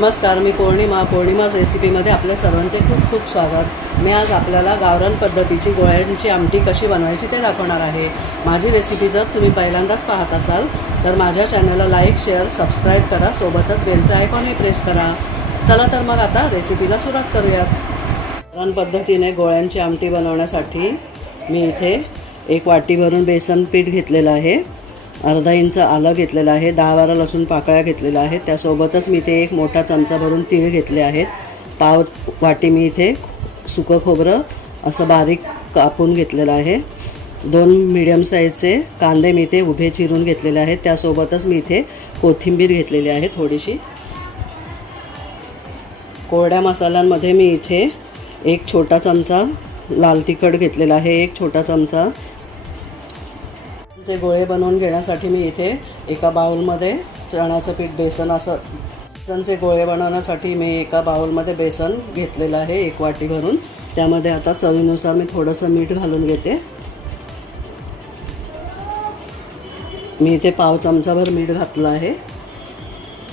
नमस्कार मी पौर्णिमा पौर्णिमाच रेसिपीमध्ये आपल्या सर्वांचे खूप खूप स्वागत. मी आज आपल्याला गावरान पद्धतीची गोळ्यांची आमटी कशी बनवायची ते दाखवणार आहे. माझी रेसिपी जर तुम्ही पहिल्यांदाच पाहत असाल तर माझ्या चॅनलला लाईक शेअर सबस्क्राईब करा. सोबतच बेलचं आयकॉनही प्रेस करा. चला तर मग आता रेसिपीला सुरुवात करूयात. गावरान पद्धतीने गोळ्यांची आमटी बनवण्यासाठी मी इथे एक वाटी भरून बेसन पीठ घेतलेलं आहे. अर्धा इंच आलं घेतलेलं आहे दहा बारा लसूण पाकळ्या घेतलेल्या आहेत. त्यासोबतच मी इथे एक मोठा चमचा भरून तीळ घेतले आहेत. पाव वाटी मी इथे सुकं खोबरं असं बारीक कापून घेतलेलं आहे. दोन मिडियम साईजचे कांदे मी इथे उभे चिरून घेतलेले आहेत. त्यासोबतच मी इथे कोथिंबीर घेतलेली आहे थोडीशी. कोरड्या मसाल्यांमध्ये मी इथे एक छोटा चमचा लाल तिखट घेतलेला आहे एक छोटा चमचा चे गोळे बनवून घेण्यासाठी मी इथे एका बाउलमध्ये चण्याचं पीठ बेसन असं बेसनचे गोळे बनवण्यासाठी मी एका बाउलमध्ये बेसन घेतलेलं आहे एक वाटी भरून. त्यामध्ये आता चवीनुसार मी थोडंसं मीठ घालून घेते. मी इथे पाव चमचाभर मीठ घातलं आहे.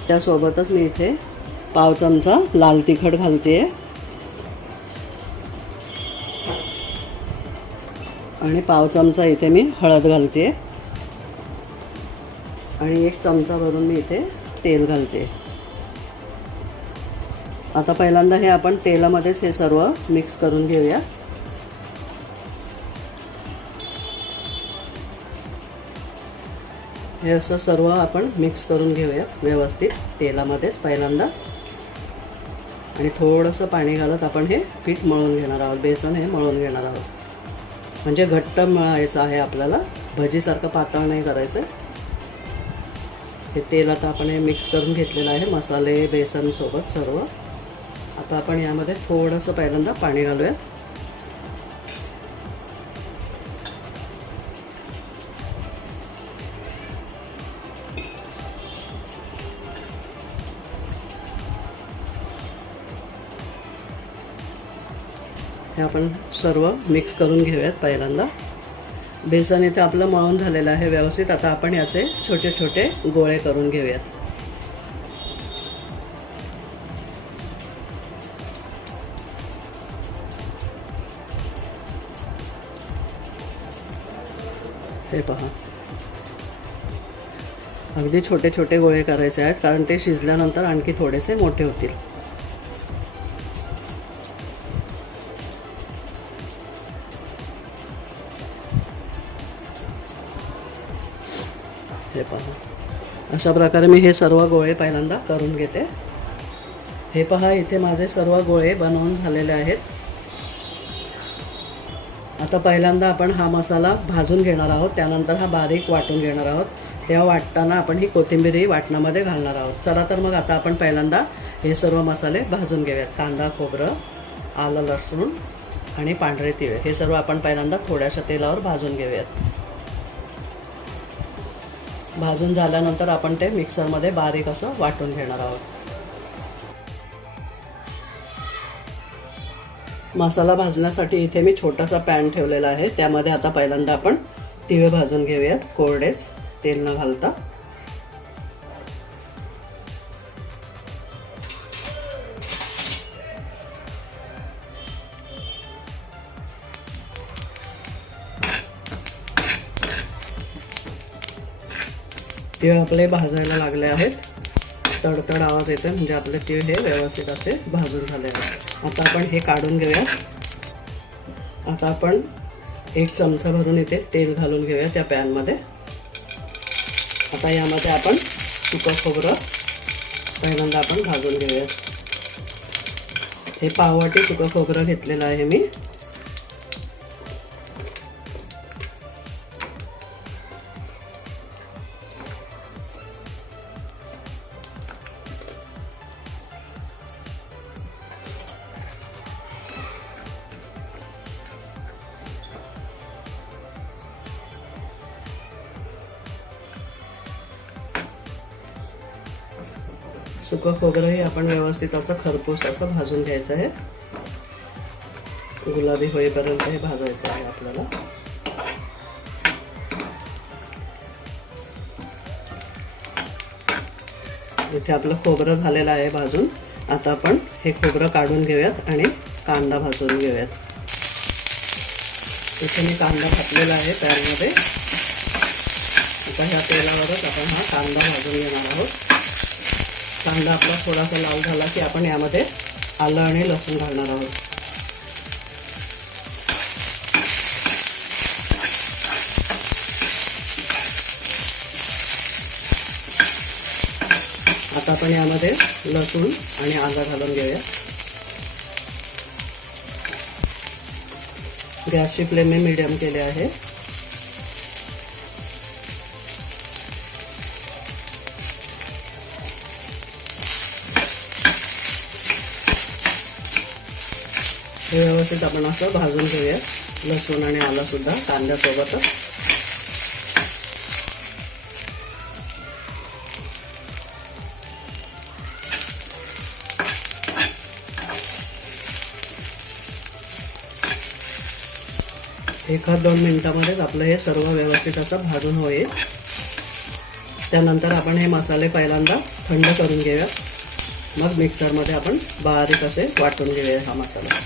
त्यासोबतच मी इथे पाव चमचा लाल तिखट घालते आहे आणि पाव चमचा इथे मी हळद घालते. आणि एक चमचा भरून मी इथे तेल घालते. आता पहिल्यांदा हे आपण तेलामध्येच हे सर्व मिक्स करून घेऊया. हे असं सर्व आपण मिक्स करून घेऊया व्यवस्थित तेलामध्येच पहिल्यांदा. आणि थोडंसं पाणी घालत आपण हे पीठ मळून घेणार आहोत बेसन हे मळून घेणार आहोत. म्हणजे घट्ट मळायचं आहे आपल्याला. भजीसारखं पातळ नाही करायचं. हे तेल आता आपण हे मिक्स करून घेतलेलं आहे मसाले बेसनसोबत सर्व. आता आपण यामध्ये थोडंसं पहिल्यांदा पाणी घालूयात हे आपण सर्व मिक्स करून घेऊयात पहिल्यांदा. बेसन इथे आपलं मळून झालेलं आहे व्यवस्थित. आता आपण याचे छोटे छोटे गोळे करून घेऊयात. हे पहा. अगदी छोटे छोटे गोळे करायचे आहेत कारण ते शिजल्यानंतर आणखी थोडेसे मोठे होतील. हे पहा. अशा प्रकारे मी हे सर्व गोळे पहिल्यांदा करून घेते. हे पहा इथे माझे सर्व गोळे बनवून झालेले आहेत. आता पहिल्यांदा आपण हा मसाला भाजून घेणार आहोत. त्यानंतर हा बारीक वाटून घेणार आहोत. तेव्हा वाटताना आपण ही कोथिंबीरही वाटणामध्ये घालणार आहोत. चला तर मग आता आपण पहिल्यांदा हे सर्व मसाले भाजून घेऊयात. कांदा खोबरं आलं लसूण आणि पांढरे तिळ. हे सर्व आपण पहिल्यांदा थोड्याशा तेलावर भाजून घेऊयात. भाजून झाल्यानंतर आपण ते मिक्सरमध्ये बारीक असं वाटून घेणार आहोत. मसाला भाजण्यासाठी इथे मी छोटासा पॅन ठेवलेला आहे. त्यामध्ये आता पहिल्यांदा आपण तिळ भाजून घेऊयात. कोरडेच तेल न घालता. तीळ आपले भाजायला लागले आहेत. तडतड आवाज येतो म्हणजे आपले तीळ हे व्यवस्थित असे भाजून झाले आहेत. आता आपण हे काढून घेऊया. आता आपण एक चमचा भरून इथे तेल घालून घेऊया त्या पॅनमध्ये आता यामध्ये आपण सुकं खोबरं पहिल्यांदा आपण भाजून घेऊया. हे पाववाटी सुकं खोबरं घेतलेलं आहे मी. सुकं खोबरंही आपण व्यवस्थित असं खरपूस असं भाजून घ्यायचं आहे. गुलाबी होईपर्यंत हे भाजायचं आहे आपल्याला. इथे आपलं खोबरं झालेलं आहे भाजून. आता आपण हे खोबरं काढून घेऊयात आणि कांदा भाजून घेऊयात. इथे मी कांदा घातलेला आहे पॅनमध्ये आता ह्या तेलावरच आपण हा कांदा भाजून घेणार आहोत. कांदा आपला थोडासा लाल झाला की आपण यामध्ये आलं आणि लसूण घालणार आहोत. आता आपण यामध्ये लसूण आणि आलं घालून घेऊया. गॅसची फ्लेम मी मीडियम केले आहे. हे व्यवस्थित आपण असं भाजून घेऊया लसूण आणि आलासुद्धा कांद्यासोबतच एखाद दोन मिनिटामध्येच आपलं हे सर्व व्यवस्थित असं भाजून होईल. त्यानंतर आपण हे मसाले पहिल्यांदा थंड करून घेऊया मग मिक्सरमध्ये आपण बारीक असे वाटून घेऊया हा मसाला.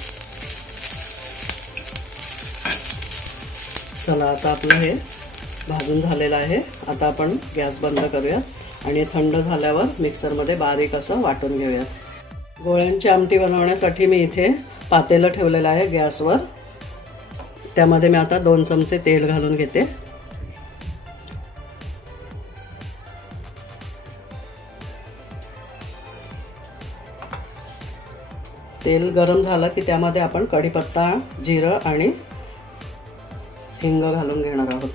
चला आता आपलं हे भाजून झालेलं आहे. आता आपण गॅस बंद करूया आणि थंड झाल्यावर मिक्सरमध्ये बारीक असं वाटून घेऊया. गोळ्यांची आमटी बनवण्यासाठी मी इथे पातेलं ठेवलेलं आहे गॅसवर. त्यामध्ये मी आता दोन चमचे तेल घालून घेते. तेल गरम झालं की त्यामध्ये आपण कढीपत्ता जिरं आणि हिंग घालून घेणार आहोत.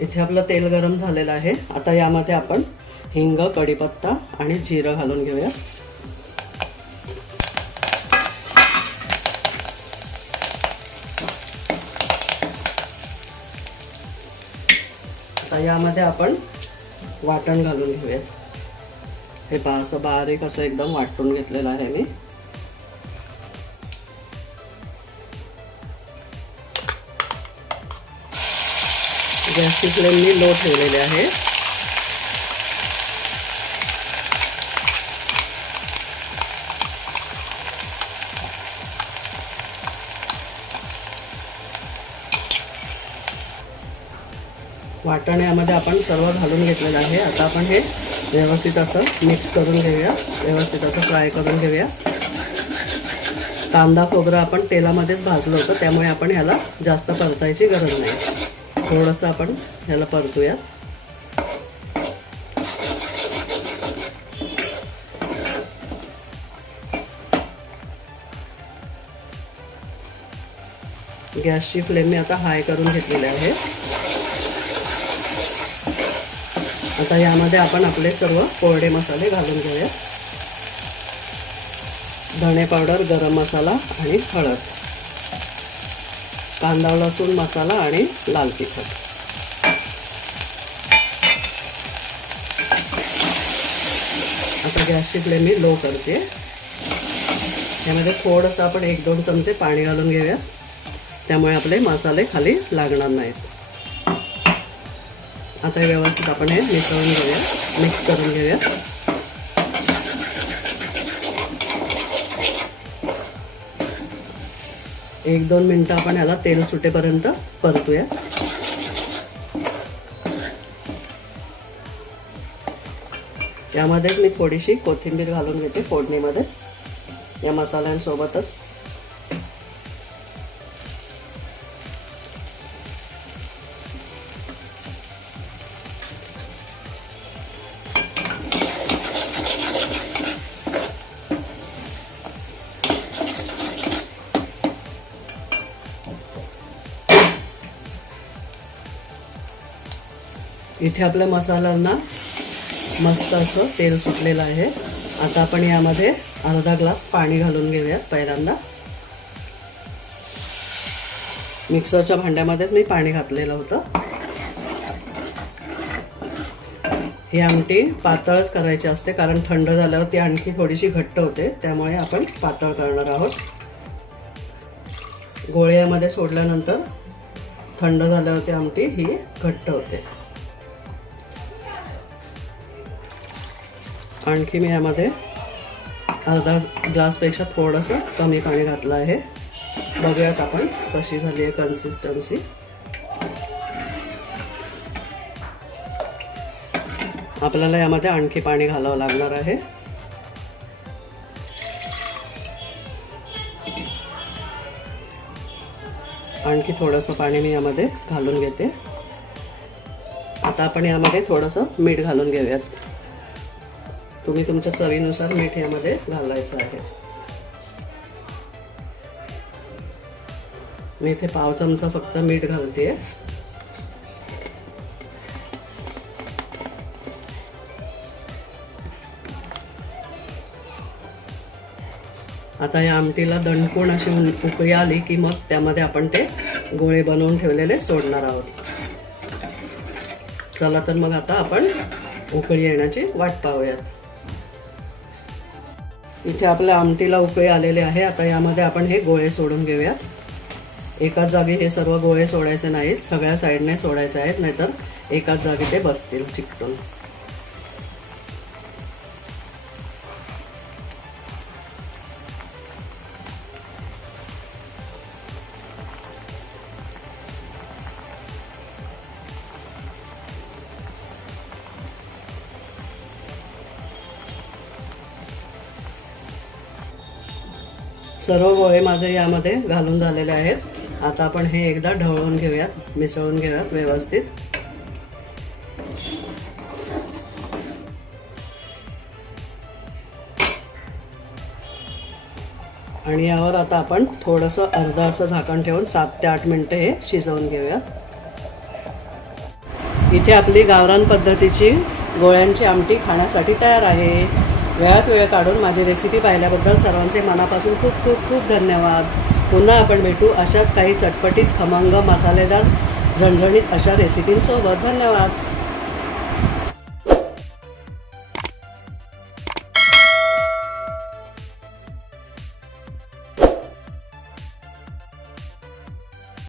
इथे आपलं तेल गरम झालेलं आहे. आता यामध्ये आपण हिंग कढीपत्ता आणि जिरं घालून घेऊया. आता यामध्ये आपण वाटण घालून घेऊयात. हे पहा असं बारीक असं एकदम वाटून घेतलेलं आहे मी. गॅसची फ्लेम मी लो ठेवलेली आहे. वाटाण्यामध्ये आपण सर्व घालून घेतलेलं आहे. आता आपण हे व्यवस्थित असं मिक्स करून घेऊया. व्यवस्थित असं फ्राय करून घेऊया. कांदा खोबरं आपण तेलामध्येच भाजलं होतं. त्यामुळे आपण ह्याला जास्त परतायची गरज नाही. थोडंसं आपण ह्याला परतूया. गॅसची फ्लेम मी आता हाय करून घेतलेली आहे. आता यामध्ये आपण आपले सर्व कोरडे मसाले घालून घेऊया धणे पावडर गरम मसाला आणि हळद. कांदा लसूण मसाला आणि लाल तिखट. आता गॅसची फ्लेम मी लो करते. यामध्ये थोडंसं आपण एक दोन चमचे पाणी घालून घेऊया त्यामुळे आपले मसाले खाली लागणार नाहीत. आता हे व्यवस्थित आपण हे मिसळून घेऊया मिक्स करून घेऊया. एक दोन मिनटं आपण याला तेल सुटेपर्यंत परतूया. यामध्येच मी थोडीशी कोथिंबीर घालून घेते फोडणीमध्येच. या मसाल्यांसोबतच. इथे आपल्या मसाल्यांना मस्त असं तेल सुटलेलं आहे. आता आपण यामध्ये अर्धा ग्लास पाणी घालून घेऊयात पहिल्यांदा. मिक्सरच्या भांड्यामध्येच मी पाणी घातलेलं होतं. ही आमटी पातळच करायची असते कारण थंड झाल्यावर ती आणखी थोडीशी घट्ट होते त्यामुळे आपण पातळ करणार आहोत. गोळ्यामध्ये सोडल्यानंतर थंड झाल्यावर ती आमटी ही घट्ट होते. आणखी मी यामध्ये अर्धा ग्लासपेक्षा थोडंसं कमी पाणी घातलं आहे. बघूयात आपण कशी झाली आहे कन्सिस्टन्सी आपल्याला यामध्ये आणखी पाणी घालावं लागणार आहे. आणखी थोडंसं पाणी मी यामध्ये घालून घेते. आता आपण यामध्ये थोडंसं मीठ घालून घेऊयात. तुम्ही तुमच्या चवीनुसार मीठ यामध्ये घालायचं आहे. मी इथे पाव चमचा फक्त मीठ घालते आता या आमटीला दणकोण अशी उकळी आली की मग त्यामध्ये आपण ते गोळे बनवून ठेवलेले सोडणार आहोत. चला तर मग आता आपण उकळी येण्याची वाट पाहूयात. इथे आपल्या आमटीला उकळी आलेले आहे. आता यामध्ये आपण हे गोळे सोडून घेऊयात. एकाच जागी हे सर्व गोळे सोडायचे नाहीत. सगळ्या साईडने सोडायचे आहेत नाहीतर एकाच जागी ते बसतील चिकटून. सर्व गोळे माझे यामध्ये घालून झालेले आहेत. आता आपण हे एकदा ढवळून घेऊयात मिसळून घेऊयात व्यवस्थित. आणि यावर आता आपण थोडंसं अर्धा असं झाकण ठेवून सात ते आठ मिनटं हे शिजवून घेऊयात. इथे आपली गावरान पद्धतीची गोळ्यांची आमटी खाण्यासाठी तयार आहे. वेळात वेळ काढून माझी रेसिपी पाहिल्याबद्दल सर्वांचे मनापासून खूप खूप खूप धन्यवाद. पुन्हा आपण भेटू अशाच काही चटपटीत खमंग मसालेदार झणझणीत अशा रेसिपींसोबत धन्यवाद.